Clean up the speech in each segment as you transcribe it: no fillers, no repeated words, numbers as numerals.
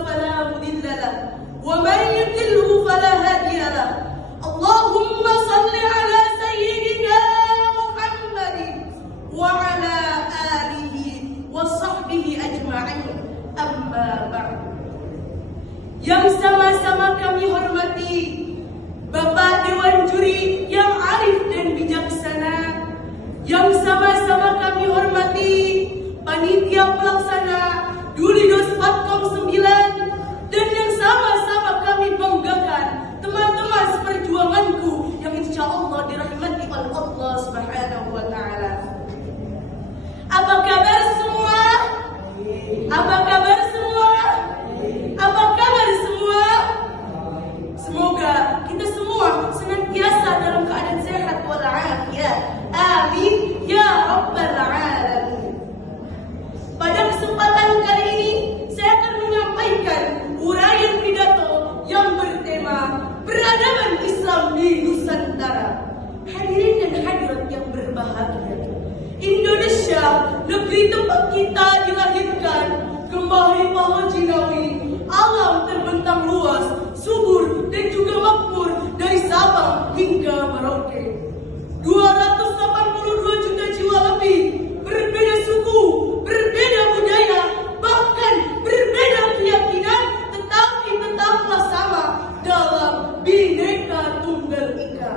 فلا مضل له ومن يضلل فلا هادي له. اللهم صل على سيدنا محمد وعلى آله وصحبه أجمعين. Amma ba'd. Yang sama-sama kami hormati Bapak Dewan Juri yang arif dan bijaksana, yang sama-sama kami hormati Panitia Pelaksana Dulidos Patkom 9, dan yang sama-sama kami banggakan teman-teman seperjuanganku yang insya Allah dirahmati oleh Allah Subhanahu wa Ta'ala. Apa kabar semua? Apa kabar semua? Apa kabar semua? Semoga kita semua senantiasa dalam keadaan sehat walafiat. Amin ya rabbal alamin. Pada kesempatan kali ini saya akan menyampaikan uraian pidato yang bertema Peradaban Islam di Nusantara. Hadirin dan hadirat yang berbahagia, Indonesia, negeri tempat kita dilahirkan, kembali pahala jinawi, alam terbentang luas, subur dan juga makmur dari Sabang hingga Merauke. 282 juta jiwa lebih, berbeda suku, berbeda budaya, bahkan berbeda keyakinan, tetapi tetaplah sama dalam Bhinneka Tunggal Ika.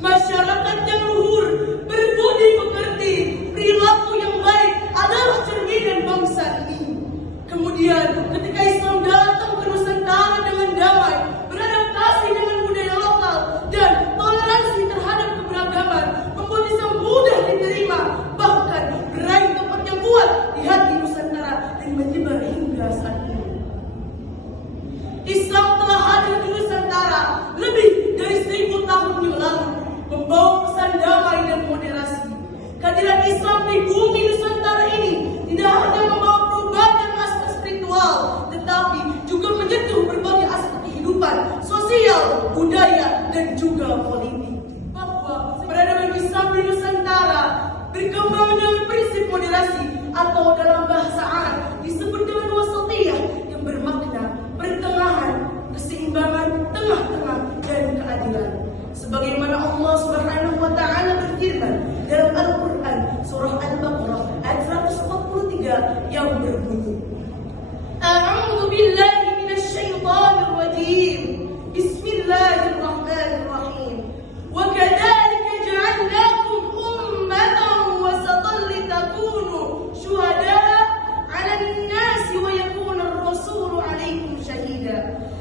Masyarakat yang luhur, berbudi pekerti, perilaku yang baik adalah cerminan bangsa ini. Kemudian ketika Islam datang ke Nusantara dengan damai, beradaptasi dengan budaya lokal dan toleransi terhadap keberagaman, membuat Islam mudah diterima, bahkan meraih tempat yang kuat di hati Nusantara dan menyebar hingga saat ini. Islam telah hadir di Nusantara lebih dari 1000 tahun yang lalu, membawa pesan damai dan moderasi. Kehadiran Islam di bumi Nusantara ini tidak hanya membawa perubahan dan aspek spiritual, tetapi juga menyentuh berbagai aspek kehidupan, sosial, budaya, dan juga politik. Bahwa peradaban Islam di Nusantara berkembang dengan prinsip moderasi atau dalam bahasa Arab disebut dengan wasatiyah, yang bermakna pertengahan, keseimbangan, tengah-tengah, dan keadilan. Sebagaimana Allah Subhanahu wa Ta'ala berfirman dalam Al-Quran surah Al-Baqarah ayat 143 yang berbunyi, A'udzu billahi minasy syaithanir rajim. Bismillahirrahmanirrahim. Wa kadzalika ja'alnakum ummatan wasatan litakunu syuhada'a 'alan nasi wa yakuna ar-rasulu 'alaikum syahida.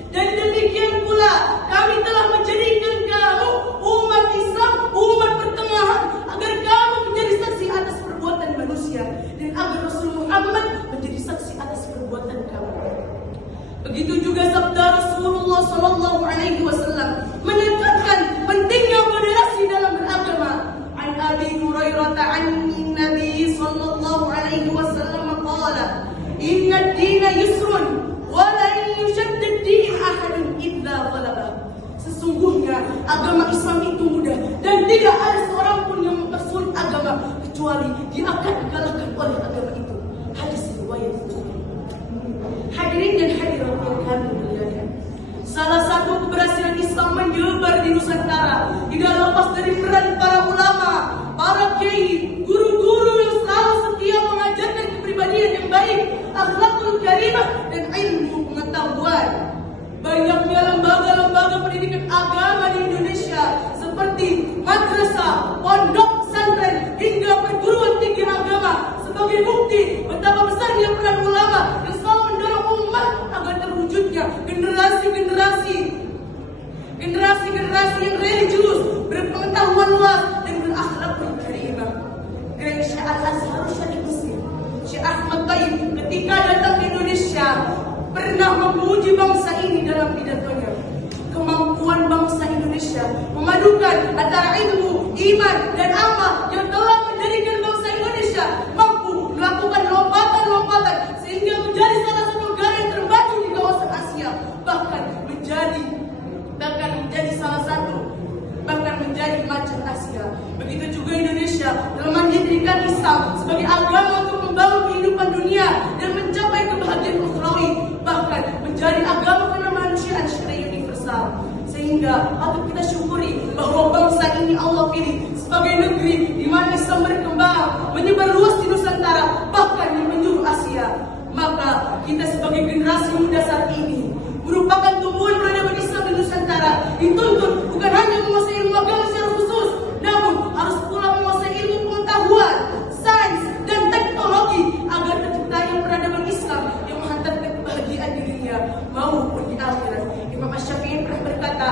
Dan demikian pula kami telah menjadikan kamu umat Islam, umat pertengahan, agar kamu menjadi saksi atas perbuatan manusia dan agar Rasul Muhammad menjadi saksi atas perbuatan kamu. Begitu juga sabda Rasulullah Sallallahu Alaihi Wasallam menekankan pentingnya moderasi dalam beragama. An Abi Hurairah an Nabi Sallallahu Alaihi Wasallam qala, Inna ad-dina yusrun wa la yushaddid din ahadun illa ghalabah. Sesungguhnya agama Islam itu mudah dan tidak ada seorang pun yang mempersulit agama kecuali dia akan dikalahkan oleh agama itu. Hadis riwayat Bukhari. Hadirin dan hadirat yang kami muliakan, salah satu keberhasilan Islam menyebar di Nusantara tidak lepas dari peran para ulama, para kiai, guru-guru yang selalu setia mengajarkan kepribadian yang baik, akhlakul karimah, dan ilmu pengetahuan. Banyaknya lembaga-lembaga pendidikan agama di Indonesia seperti madrasah, pondok pesantren, hingga perguruan tinggi agama sebagai bukti betapa besarnya peran ulama yang selalu mendorong umat agar terwujudnya generasi yang religius, berpengetahuan luas, dan berakhlakul karimah. Gereja Syekh Al-Azhar Syarif Muslim, Syekh Ahmad Tayyib ketika datang ke Indonesia pernah memuji bangsa ini dalam pidatonya. Kemampuan bangsa Indonesia memadukan antara ilmu, iman, dan amal yang telah menjadikan bangsa Indonesia mampu melakukan lompatan-lompatan sehingga menjadi salah satu negara yang termaju di kawasan Asia, bahkan menjadi macan Asia. Begitu juga Indonesia dalam mendirikan Islam sebagai agama untuk membangun kehidupan dunia dan mencapai kebahagiaan ukhrawi Sehingga patut kita syukuri bahwa bangsa ini Allah pilih sebagai negeri di mana Islam berkembang, menyebar luas di Nusantara, bahkan di penjuru Asia. Maka kita sebagai generasi muda saat ini merupakan tumbuhan peradaban Islam di Nusantara, dituntut bukan hanya menguasai ilmu agama secara khusus, namun harus pula menguasai ilmu pengetahuan, sains, dan teknologi agar terciptanya peradaban Islam yang menghantarkan kebahagiaan di dunia maupun di akhirat. Imam Asy-Syafi'i pernah berkata,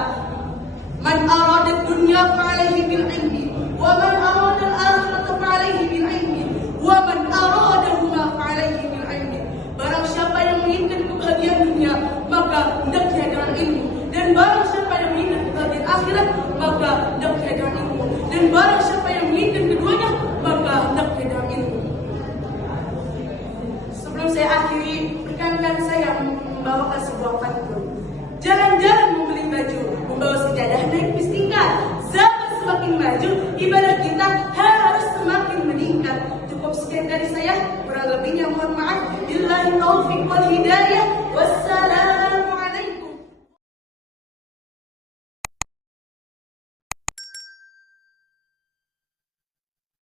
"Man arada dunya fa'alaihi bil ilmi, wa man arada al-akhirata fa'alaihi bil ilmi, wa man aradahuma fa'alaihi bil ilmi." Barang siapa yang menginginkan kebahagiaan dunia, maka hendaknya dengan ilmu. Dan barang siapa yang menginginkan kebahagiaan akhirat, maka hendaknya dengan ilmu. Dan barang siapa yang menginginkan keduanya, maka hendaknya dengan ilmu. Sebelum saya akhiri, perkenankan saya membawakan sebuah pantun. Jalan-jalan membeli baju, membawa sejadah naik bis tingkat. Zaman semakin maju, ibadah kita harus semakin meningkat. Cukup sekian dari saya, kurang lebihnya mohon maaf. Billahi taufiq wal hidayah.